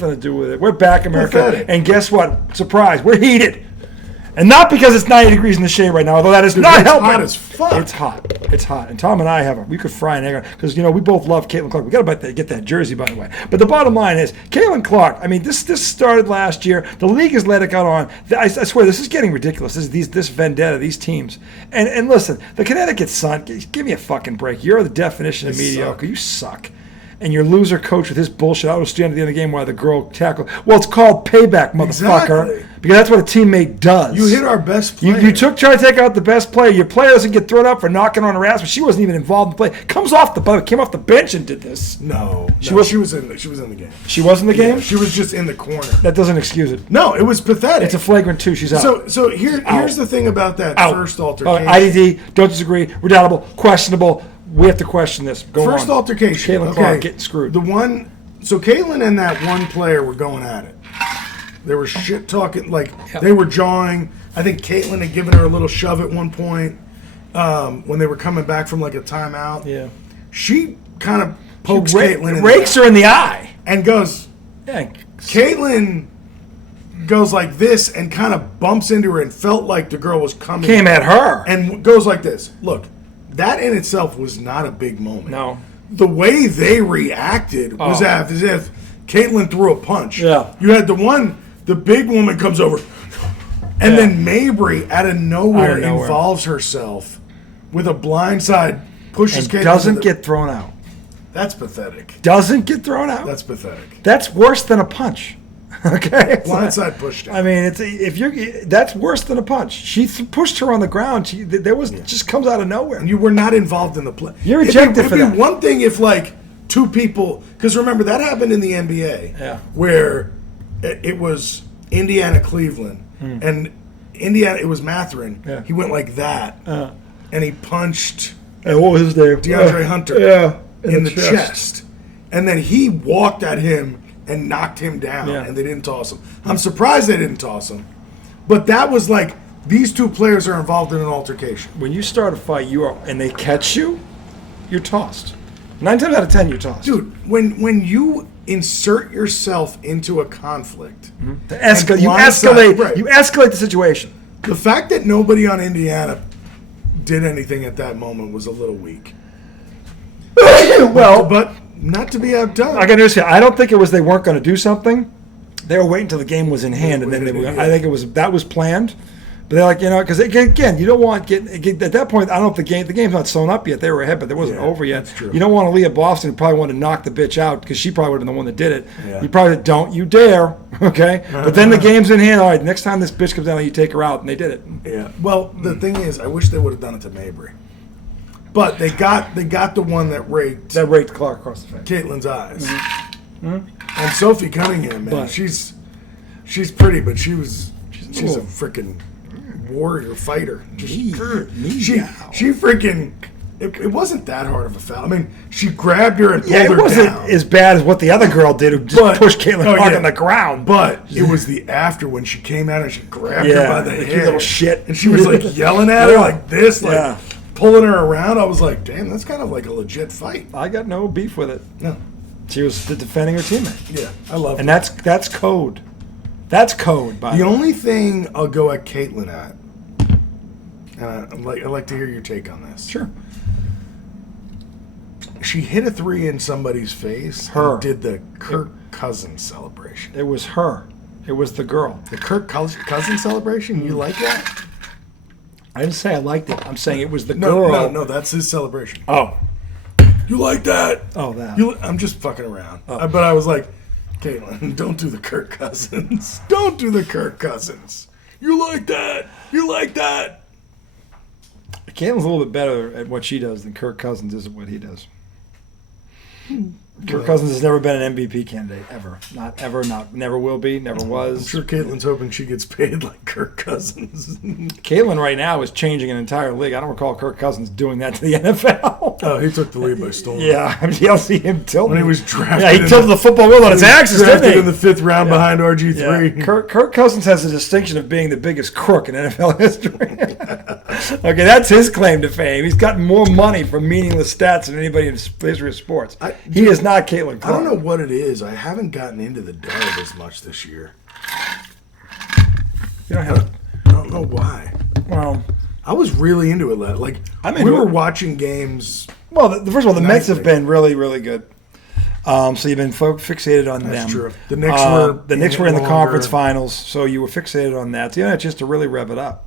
Nothing to do with it. We're back, America. Pathetic. And guess what? Surprise. We're heated. And not because it's 90 degrees in the shade right now, although that is not helping. It's hot as fuck. It's hot. It's hot. And Tom and I we could fry an egg because, we both love Caitlyn Clark. We got to get that jersey, by the way. But the bottom line is, Caitlyn Clark, I mean, this started last year. The league has let it go on. I swear, this is getting ridiculous. This vendetta, these teams. And listen, the Connecticut Sun, give me a fucking break. You're the definition of mediocre. You suck. And your loser coach with his bullshit. I was standing at the end of the game while the girl tackled. Well, it's called payback, motherfucker. Exactly. Because that's what a teammate does. You hit our best player. You try to take out the best player. Your player doesn't get thrown out for knocking on her ass, but she wasn't even involved in the play. Came off the bench and did this. No, she was in the game. She was in the game? Yeah, she was just in the corner. That doesn't excuse it. No, it was pathetic. It's a flagrant 2. She's out. So here's the thing about that first altercation. IDD, don't disagree, redoubtable, questionable. We have to question this. First altercation. Caitlyn Clark getting screwed. So Caitlyn and that one player were going at it. They were shit talking, they were jawing. I think Caitlyn had given her a little shove at one point when they were coming back from a timeout. Yeah. She kind of pokes Caitlyn. Rakes her in the eye. And goes, yeah. Caitlyn goes like this and kind of bumps into her and felt like the girl was coming. Came at her. And goes like this. Look, that in itself was not a big moment. No. The way they reacted was as if Caitlyn threw a punch. Yeah. You had the big woman comes over, and then Mabry out of nowhere involves herself with a blindside, pushes Caitlyn. Doesn't get thrown out. That's pathetic. Doesn't get thrown out. That's pathetic. That's worse than a punch. Okay. Blindside push down. I mean, that's worse than a punch. She pushed her on the ground. Just comes out of nowhere. And you were not involved in the play. You're ejected for that. It'd be one thing if two people, because remember that happened in the NBA, where it was Indiana Cleveland, and Indiana it was Mathurin. Yeah. He went like that, and he punched. And what was his name? DeAndre Hunter. Yeah, in the chest, and then he walked at him and knocked him down, and they didn't toss him. I'm surprised they didn't toss him, but that was these two players are involved in an altercation. When you start a fight, and they catch you, you're tossed. 9 times out of 10, you're tossed. Dude, when you insert yourself into a conflict, you escalate the situation. The fact that nobody on Indiana did anything at that moment was a little weak. Well, but not to be outdone. I got news for you. I don't think it was they weren't going to do something. They were waiting until the game was in hand, and then they were. I think that was planned. But they're like, because again, you don't want at that point. I don't know if the game's not sewn up yet. They were ahead, but it wasn't over yet. That's true. You don't want to Leah Boston, who probably wanted to knock the bitch out because she probably would have been the one that did it. Yeah. You probably don't you dare, okay? But then the game's in hand. All right, next time this bitch comes down, you take her out, and they did it. Yeah. Well, the thing is, I wish they would have done it to Mabry, but they got the one that raked Clark across the face. Caitlyn's eyes. And Sophie Cunningham, man, she's pretty, but she's a freaking warrior fighter. She freaking. It wasn't that hard of a foul. I mean, she grabbed her and pulled her down. It wasn't as bad as what the other girl did, who just pushed Caitlyn Clark on the ground. But it was the after when she came out and she grabbed her by the hair, little shit, and she was yelling at her like this, pulling her around. I was like, damn, that's kind of like a legit fight. I got no beef with it. No, she was defending her teammate. Yeah, I love it. And that's code. That's code. By the only thing I'll go at Caitlyn at, and I'd like to hear your take on this. Sure. She hit a 3 in somebody's face. And did the Kirk Cousins celebration. It was her. It was the girl. The Kirk Cousins celebration? You like that? I didn't say I liked it. I'm saying it was the girl. No, that's his celebration. Oh. You like that? Oh, that. I'm just fucking around. But I was like, Caitlyn, don't do the Kirk Cousins. Don't do the Kirk Cousins. You like that? You like that? Caitlyn's a little bit better at what she does than Kirk Cousins is at what he does. Kirk Cousins has never been an MVP candidate, ever. Not ever, never will be, never was. I'm sure Caitlyn's hoping she gets paid like Kirk Cousins. Caitlyn right now is changing an entire league. I don't recall Kirk Cousins doing that to the NFL. Oh, he took the lead by storm. Yeah, I mean, you'll see him tilt. When he was drafted. Yeah, he tilted the football wheel on its axis, didn't he? In the 5th round behind RG3. Yeah. Kirk Cousins has the distinction of being the biggest crook in NFL history. Okay, that's his claim to fame. He's gotten more money from meaningless stats than anybody in the history of sports. He is not not Caitlyn Clark. I don't know what it is. I haven't gotten into the dub as much this year. You don't have. I don't know why. Well, I was really into it. Like we were watching games. Well, first of all, the Mets have been really, really good. So you've been fixated on them. That's true. The Knicks were in the conference finals, so you were fixated on that. So just to really rev it up.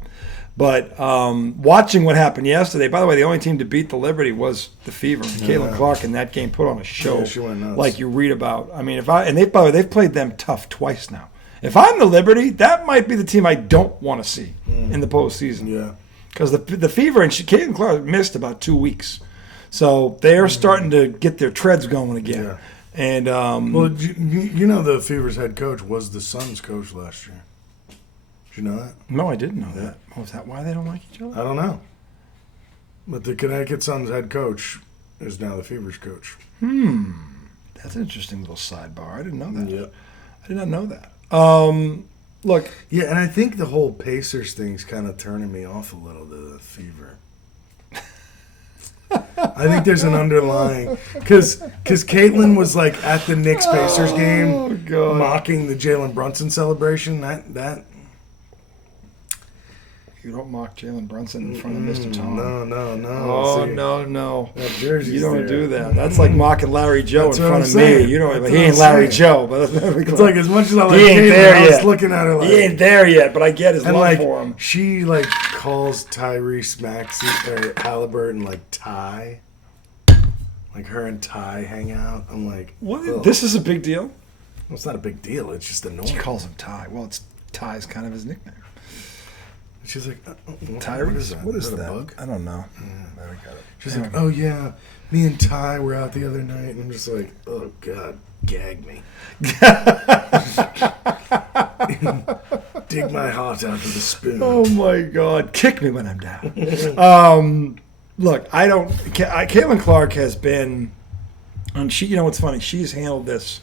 But watching what happened yesterday, by the way, the only team to beat the Liberty was the Fever. Caitlyn Clark in that game put on a show, yeah, she went nuts. Like you read about. I mean, by the way, they've played them tough twice now. If I'm the Liberty, that might be the team I don't want to see in the postseason. Yeah, because the Fever and Caitlyn Clark missed about 2 weeks. So they're starting to get their treads going again. Yeah. And well, the Fever's head coach was the Suns' coach last year. Did you know that? No, I didn't know that. Oh, is that why they don't like each other? I don't know. But the Connecticut Suns head coach is now the Fever's coach. That's an interesting little sidebar. I didn't know that. Yeah. I did not know that. Look. Yeah, and I think the whole Pacers thing's kind of turning me off a little to the Fever. I think there's an underlying because Caitlyn was like at the Knicks Pacers game mocking the Jalen Brunson celebration. That you don't mock Jalen Brunson in front of Mr. Tom. No. Oh, no. That jersey's you don't there. do that. That's like mocking Larry Joe in front of me. You know, he ain't I'm Larry saying. Joe, but it's like as much as I like he ain't Caitlyn, there I yet. was looking at her like he ain't there yet, but I get his and love like for him. she like calls Tyrese Maxey or Halliburton like Ty. Like her and Ty hang out. I'm like, What? ugh. This is a big deal? Well, it's not a big deal. It's just annoying. She calls him Ty. Well, Ty's kind of his nickname. She's like, Tyrese? What is that? that? A bug? I don't know. I got it. She's like, oh yeah, me and Ty were out the other night, and I'm just like, oh god, gag me. Dig my heart out with a spoon. Oh my God! Kick me when I'm down. Look, I don't. Caitlyn Clark has been, and she. You know what's funny? She's handled this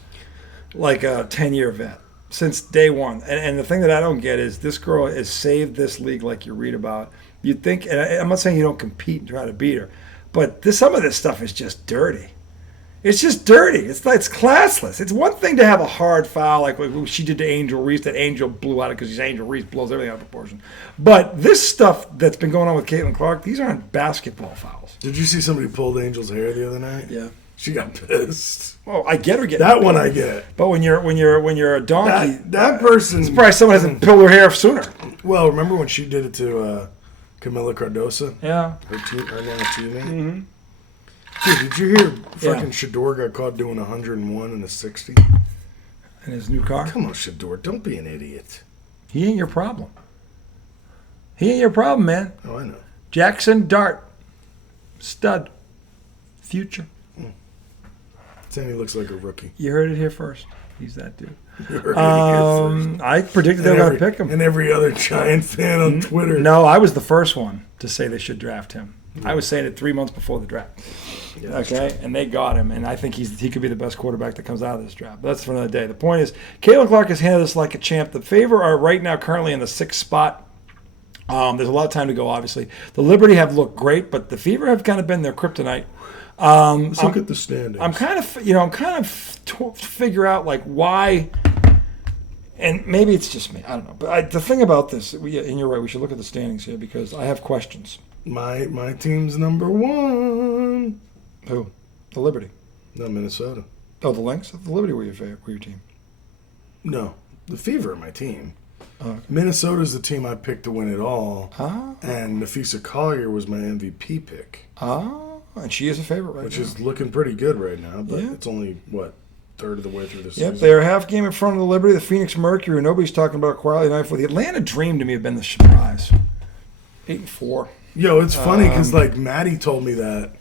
like a 10-year vet since day one. And the thing that I don't get is this girl has saved this league like you read about. You'd think, and I'm not saying you don't compete and try to beat her, but some of this stuff is just dirty. It's just dirty. It's classless. It's one thing to have a hard foul like what she did to Angel Reese. That Angel blew out because Angel Reese blows everything out of proportion. But this stuff that's been going on with Caitlyn Clark, these aren't basketball fouls. Did you see somebody pulled Angel's hair the other night? Yeah. She got pissed. Oh, I get her getting That one I get. But when you're a donkey, That person. surprised someone hasn't pulled her hair sooner. Well, remember when she did it to Camila Cardosa? Yeah. Her now teammate? Mm-hmm. Dude, did you hear fucking Shador got caught doing 101 and a 60? In his new car. Come on, Shador. Don't be an idiot. He ain't your problem. He ain't your problem, man. Oh, I know. Jackson Dart. Stud. Future. Saying he looks like a rookie. You heard it here first. He's that dude. You heard it here first. I predicted they were going to pick him. And every other Giant fan on Twitter. No, I was the first one to say they should draft him. I was saying it 3 months before the draft. Yeah, okay, and they got him, and I think he could be the best quarterback that comes out of this draft. But that's for another day. The point is, Caitlyn Clark has handled this like a champ. The Favor are right now currently in the 6th spot. There's a lot of time to go, obviously. The Liberty have looked great, but the Fever have kind of been their kryptonite. Let's look at the standings. I'm kind of to figure out like why, and maybe it's just me. I don't know. But the thing about this, and you're right, we should look at the standings here because I have questions. My team's number 1. Who? The Liberty. No, Minnesota. Oh, the Lynx? The Liberty were your team. No, the Fever are my team. Oh, okay. Minnesota's the team I picked to win it all. Ah. And Nafisa Collier was my MVP pick. And she is a favorite right which now. is looking pretty good right now, but Yeah. it's only, third of the way through the season. Yep, they're a half game in front of the Liberty, the Phoenix Mercury, who nobody's talking about quietly enough. For the Atlanta Dream to me have been the surprise. 8-4. Yo, it's funny because, Maddie told me that.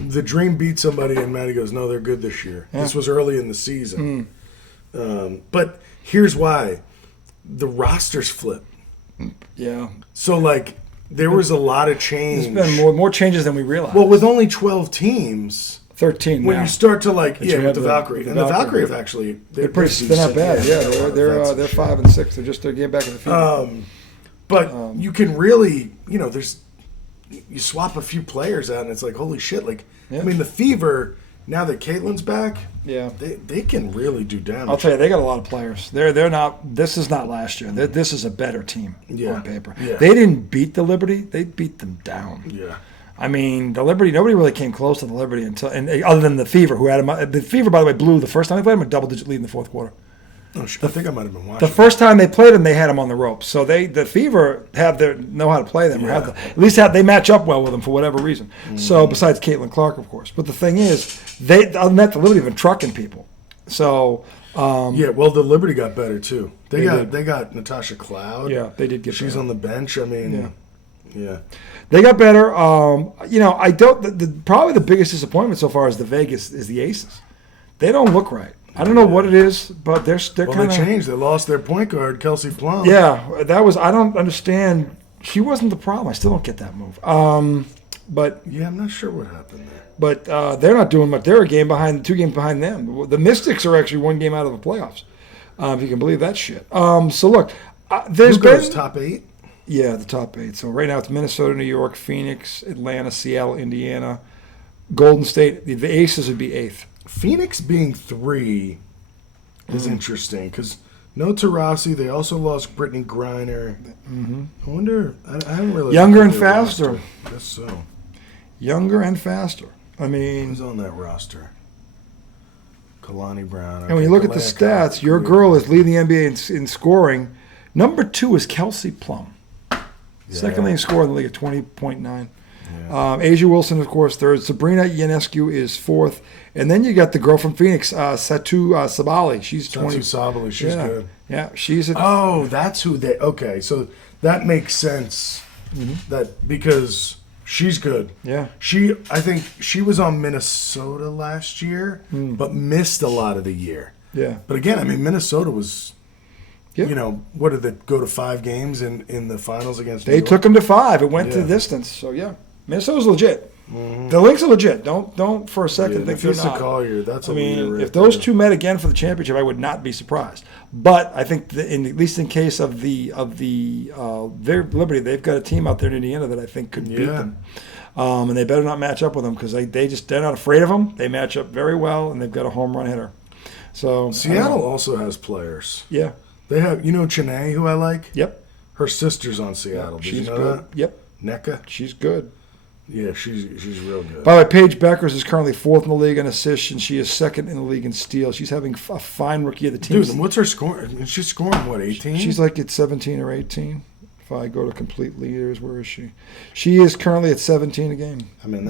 The Dream beat somebody, and Maddie goes, no, they're good this year. Yeah. This was early in the season. But here's why. The rosters flip. Yeah. So, there was a lot of change. There's been more changes than we realized. Well, with only 12 teams, 13 when now. you start to with have the Valkyrie, and the Valkyrie have actually they're not bad. Yeah, they're 5 and 6. They're just a game back in the field. But you can really, you swap a few players out, and it's like, holy shit! I mean, the Fever now that Caitlyn's back, Yeah. they can really do damage. I'll tell you, they got a lot of players. They're not. This is not last year. This is a better team on paper. Yeah. They didn't beat the Liberty. They beat them down. Yeah. I mean, the Liberty. Nobody really came close to the Liberty other than the Fever, who had them. The Fever, by the way, blew the first time they played them a double-digit lead in the fourth quarter. Oh, I think I might have been watching. The first time they played them, they had them on the ropes. So the Fever know how to play them, or at least they match up well with them for whatever reason. So besides Caitlyn Clark, of course. But the thing is, other than that, the Liberty have been trucking people. So well, the Liberty got better too. They got Natasha Cloud. Yeah, they did get. She's better. on the bench. I mean, yeah. They got better. I don't. Probably the biggest disappointment so far is the Aces. They don't look right. I don't know what it is, but they're kind of. They changed. They lost their point guard, Kelsey Plum. Yeah, that was. I don't understand. She wasn't the problem. I still don't get that move. But yeah, I'm not sure what happened there. But they're not doing much. They're a game behind, 2 games behind them. The Mystics are actually 1 game out of the playoffs, if you can believe that shit. So look, there's been top 8. Yeah, the top 8. So right now it's Minnesota, New York, Phoenix, Atlanta, Seattle, Indiana, Golden State. The Aces would be 8th. Phoenix being 3 is interesting because no Taurasi. They also lost Brittany Griner. I wonder. I haven't really younger and faster. I guess so. Younger and faster. I mean, who's on that roster? Kalani Brown. And when you look at the stats, your girl is leading the NBA in scoring. Number 2 is Kelsey Plum. Second leading scorer in the league at 20.9. Yeah. Asia Wilson, of course, 3rd. Sabrina Ionescu is 4th. And then you got the girl from Phoenix, Satu Sabali. She's 20. Satu Sabali, she's good. Yeah, she's at... Oh, that's who they... Okay, so that makes sense. That because she's good. Yeah. I think she was on Minnesota last year, but missed a lot of the year. Yeah. But again, I mean, Minnesota was... Yeah. You know, what did they go to 5 games in the finals against New York? They took them to 5. It went to the distance. So, yeah. Minnesota's legit. The Lynx are legit. Don't for a second think they're not. Collier, that's if those two met again for the championship, I would not be surprised. But I think at least in case of their Liberty, they've got a team out there in Indiana that I think could beat them. And they better not match up with them because they're not afraid of them. They match up very well, and they've got a home run hitter. So Seattle also has players. Yeah. They have, Chanae, who I like? Yep. Her sister's on Seattle. Did she's you know good. that? Yep. NECA? She's good. Yeah, she's real good. By the way, Paige Beckers is currently 4th in the league in assists, and she is 2nd in the league in steals. She's having a fine rookie of the team. Dude, what's her score? She's scoring, what, 18? She's like at 17 or 18. If I go to complete leaders, where is she? She is currently at 17 a game. I mean,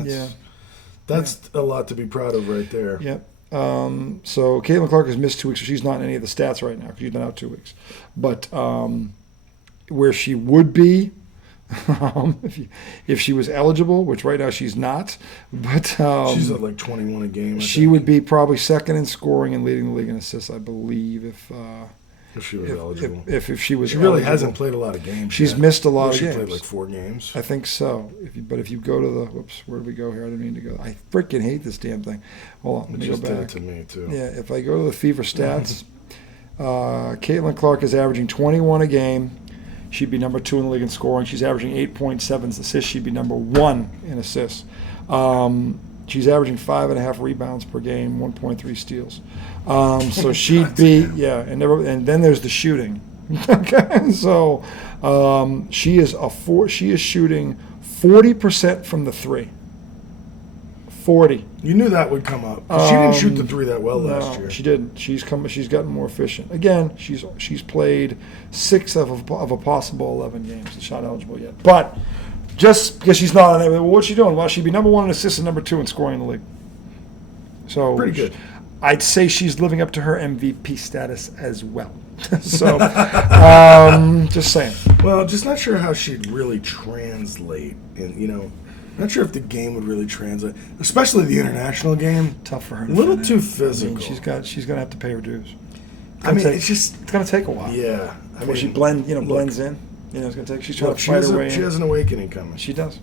that's a lot to be proud of right there. Yep. So Caitlyn Clark has missed 2 weeks, so she's not in any of the stats right now because she's been out 2 weeks. But where she would be, if she was eligible, which right now she's not, but she's at like 21 a game. She would be probably 2nd in scoring and leading the league in assists, I believe, if she was eligible. If she was, she really eligible. hasn't played a lot of games. She's missed a lot of games. She played like 4 games. I think so. But if you go to the where did we go here? I didn't mean to go. I freaking hate this damn thing. Hold on, let me go back. Did it to me too. Yeah, if I go to the Fever stats, Caitlyn Clark is averaging 21 a game. She'd be number 2 in the league in scoring. She's averaging 8.7 assists. She'd be number 1 in assists. She's averaging 5.5 rebounds per game, 1.3 steals. So she'd be and then there's the shooting. Okay, so she is shooting 40% from the 3. 40. You knew that would come up. She didn't shoot the 3 that well last year. She didn't. She's gotten more efficient. Again, she's played 6 of a possible 11 games. She's not eligible yet. But just because she's not on there, what's she doing? Well, she'd be number 1 in assists and number 2 in scoring in the league. So pretty good. I'd say she's living up to her MVP status as well. So, just saying. Well, just not sure how she'd really translate, not sure if the game would really translate, especially the international game. Tough for her. A little too physical. I mean, she's gonna have to pay her dues. It's gonna take a while. Yeah, she blends in. It's gonna take. She's trying to fight her way in. She has an awakening coming. She does.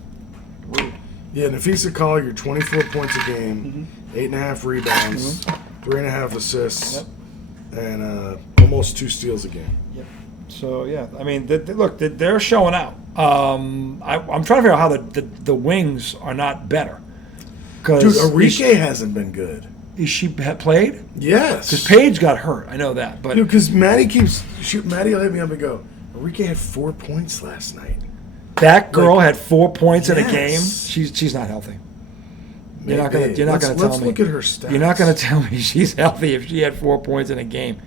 Rude. Yeah, Nafisa Collier, 24 points a game, 8.5 rebounds, 3.5 assists, and almost 2 steals a game. Yep. So yeah, I mean, look, they're showing out. I'm trying to figure out how the wings are not better. Dude, Enrique hasn't been good. Is she played? Yes. Because Paige got hurt. I know that. But because Maddie will hit me up and go, Enrique had 4 points last night. That girl had 4 points in a game. She's not healthy. You're not gonna tell me. Let's look at her stats. You're not gonna tell me she's healthy if she had 4 points in a game.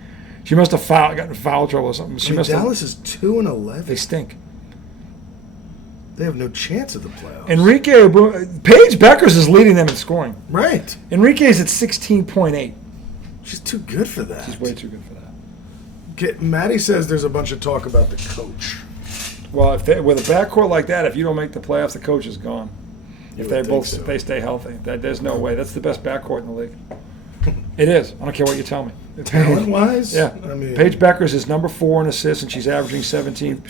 She must have gotten in foul trouble or something. Dallas is 2-11. They stink. They have no chance of the playoffs. Paige Beckers is leading them in scoring. Right. Enrique's at 16.8. She's too good for that. She's way too good for that. Maddie says there's a bunch of talk about the coach. Well, with a backcourt like that, if you don't make the playoffs, the coach is gone. If they stay healthy, there's no way. That's the best backcourt in the league. It is. I don't care what you tell me. Talent-wise? Yeah. I mean, Paige Beckers is number 4 in assists, and she's averaging 17.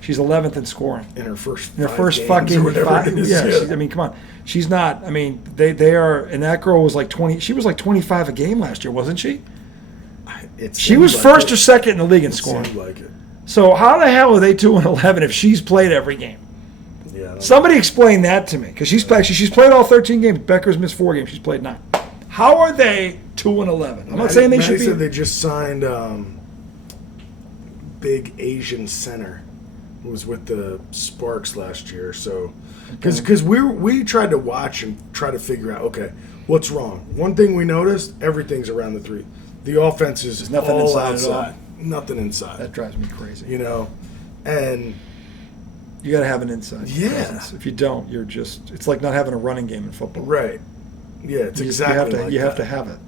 She's 11th in scoring. In her first fucking five. Yeah. I mean, come on. She's not. I mean, they are. And that girl was like 20. She was like 25 a game last year, wasn't she? She was first or second in the league in scoring. Seemed like it. So how the hell are they 2-11 if she's played every game? Yeah. Somebody explain that to me, because she's played all 13 games. Becker's missed 4 games. She's played 9. How are they 2-11? I'm not saying they should be. Said they just signed big Asian center who was with the Sparks last year. So because we tried to watch and try to figure out, okay, what's wrong? One thing we noticed, everything's around the 3. The offense is nothing all inside outside. at all. Nothing inside. That drives me crazy. You know, and you got to have an inside presence. If you don't, you're just. It's like not having a running game in football. Right. Yeah, it's exactly. You have to have it.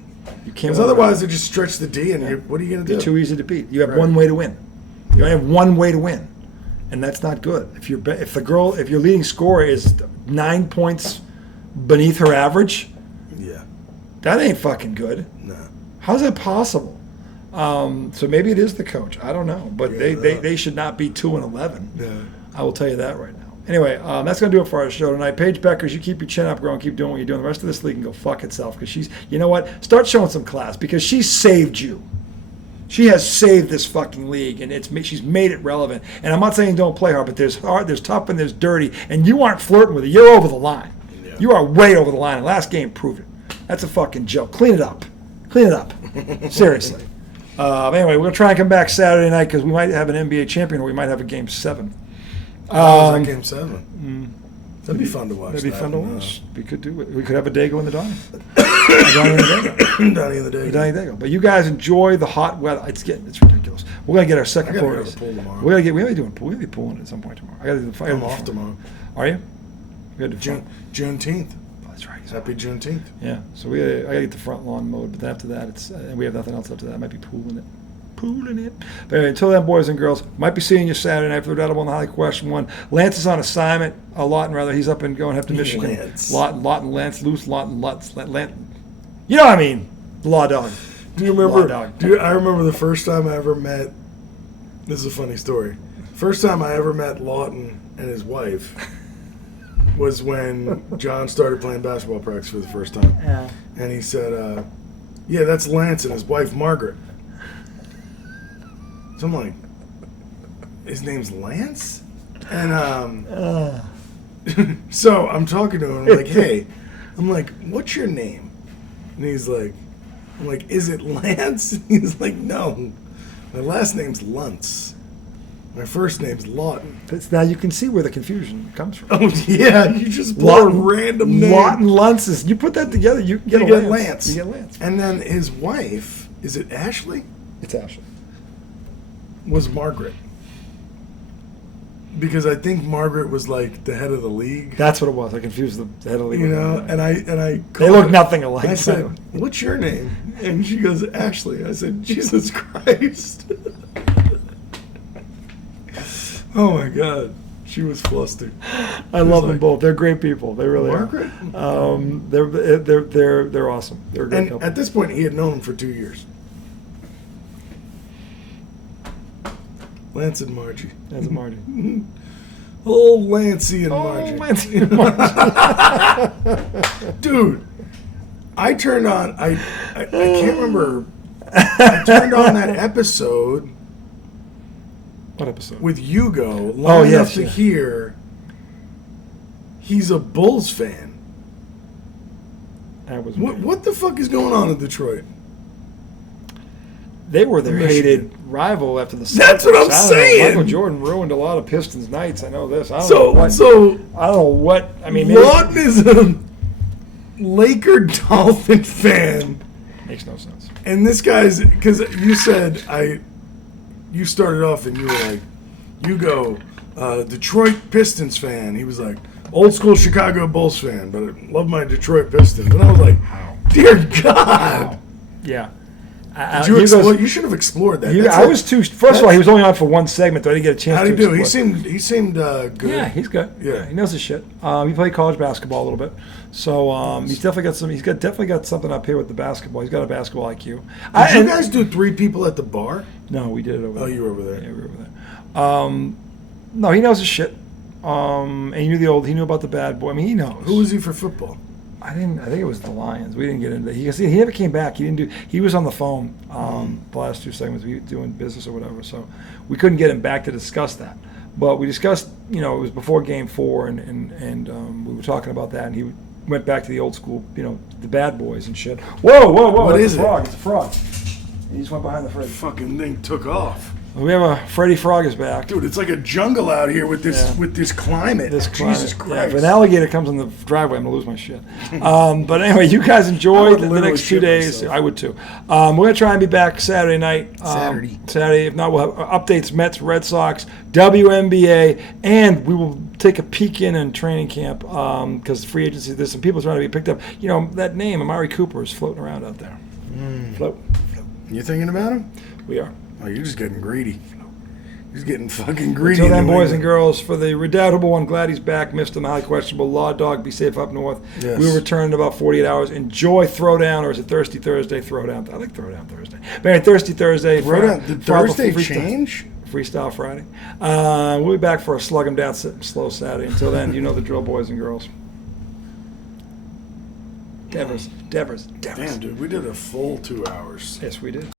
You can't. Because otherwise, they just stretch the D, and what are you going to do? You're too easy to beat. You have one way to win. You only have one way to win, and that's not good. If your leading scorer is 9 points beneath her average, that ain't fucking good. No. How's that possible? So maybe it is the coach. I don't know, but they should not be 2-11. Yeah. I will tell you that right now. Anyway, that's going to do it for our show tonight. Paige Beckers, you keep your chin up, girl, and keep doing what you're doing. The rest of this league can go fuck itself, because she's, you know what? Start showing some class, because she's saved you. She has saved this fucking league, and she's made it relevant. And I'm not saying don't play hard, but there's hard, there's tough, and there's dirty, and you aren't flirting with it. You're over the line. Yeah. You are way over the line, and last game proved it. That's a fucking joke. Clean it up. Clean it up. Seriously. Anyway, we're going to try and come back Saturday night, because we might have an NBA champion, or we might have a Game 7. That Game 7? That'd be fun to watch. That'd be fun to watch. We could do it. We could have a Dago in the Donnie. Donnie in the Dago. But you guys enjoy the hot weather. It's ridiculous. We're going to get our second floor. I gotta go to the pool tomorrow. We gotta be doing pool. We'll be pooling at some point tomorrow. I'm off tomorrow. Are you? We gotta do Juneteenth. That's right. Happy Juneteenth. Yeah. So I gotta get the front lawn mowed, but then after that, it's and we have nothing else after that. I might be pooling it. But anyway, until then, boys and girls, might be seeing you Saturday night for the Redoutable and the Highly Question One. Lance is on assignment. Lawton, rather. He's up and going up to Michigan. Lawton, Lance, Loose, Lawton, Lutz, Lance. You know what I mean? The Law Dog. Do you remember? I remember the first time I ever met. This is a funny story. First time I ever met Lawton and his wife was when John started playing basketball practice for the first time. Yeah. And he said, "Yeah, that's Lance and his wife Margaret." So I'm like, his name's Lance? And so I'm talking to him, I'm like, hey, what's your name? And he's like, I'm like, is it Lance? He's like, no, my last name's Luntz. My first name's Lawton. Now you can see where the confusion comes from. Oh, yeah, you just pull a random name. Lawton Luntz. You put that together, you get Lance. You get Lance. And then his wife, is it Ashley? It's Ashley. Was Margaret. Because I think Margaret was like the head of the league. That's what it was. I confused the head of the league. You know, and I they look nothing alike. I said, "What's your name?" And she goes, "Ashley." I said, "Jesus Christ." Oh my God. She was flustered. I love them both. They're great people. They really Margaret? are. They're awesome. They're a great couple. At this point, he had known him for 2 years. Lance and Margie. Lance and Margie. Oh, Lancey and Margie. Lancey and Margie. Dude, I turned on, I can't remember. I turned on that episode. What episode? With Hugo, long enough to hear he's a Bulls fan. That was What the fuck is going on in Detroit? They were their Michigan. hated rival after the. That's what I'm saying. Michael Jordan ruined a lot of Pistons nights. I know this. I don't know what. I mean, maybe Lawton is a Laker Dolphin fan. Makes no sense. And this guy's, because you said, you started off and you were like, you go, Detroit Pistons fan. He was like, old school Chicago Bulls fan, but I love my Detroit Pistons. And I was like, dear God. Yeah. You should have explored that. First of all, he was only on for one segment, so I didn't get a chance to explore. How explore. do? He seemed good. Yeah, he's good. Yeah. He knows his shit. He played college basketball a little bit, so he's definitely got some. He's definitely got something up here with the basketball. He's got a basketball IQ. Did you guys do 3 people at the bar? No, we did it over there. Oh, you were over there. Yeah, we were over there. No, he knows his shit. And he knew about the bad boy. I mean, he knows. Who was he for football? I think it was the Lions. We didn't get into that. He never came back. He was on the phone the last 2 segments. We were doing business or whatever, so we couldn't get him back to discuss that. But we discussed, it was before Game 4, and we were talking about that, and he went back to the old school, the bad boys and shit. Whoa! What is it? It's a frog. He just went behind the fridge. Fucking thing took off. We have a Freddy Frog is back. Dude, it's like a jungle out here with this climate. Jesus Christ. Yeah, if an alligator comes in the driveway, I'm going to lose my shit. But anyway, you guys enjoy the next 2 days. Myself. I would too. We're going to try and be back Saturday night. Saturday. If not, we'll have updates, Mets, Red Sox, WNBA, and we will take a peek in training camp because free agency, there's some people trying to be picked up. That name, Amari Cooper, is floating around out there. Float. You thinking about him? We are. Oh, you're just getting greedy. He's getting fucking greedy. Until then, boys and girls, for the redoubtable one, glad he's back. Missed him, highly questionable. Law Dog, be safe up north. Yes. We will return in about 48 hours. Enjoy Throwdown, or is it Thirsty Thursday? Throwdown. I like Throwdown Thursday. But anyway, Thirsty Thursday. Throwdown. Did Thursday change? Freestyle Friday. We'll be back for a Slug 'em Down slow Saturday. Until then, you know the drill, boys and girls. Devers. Damn, dude, we did a full 2 hours. Yes, we did.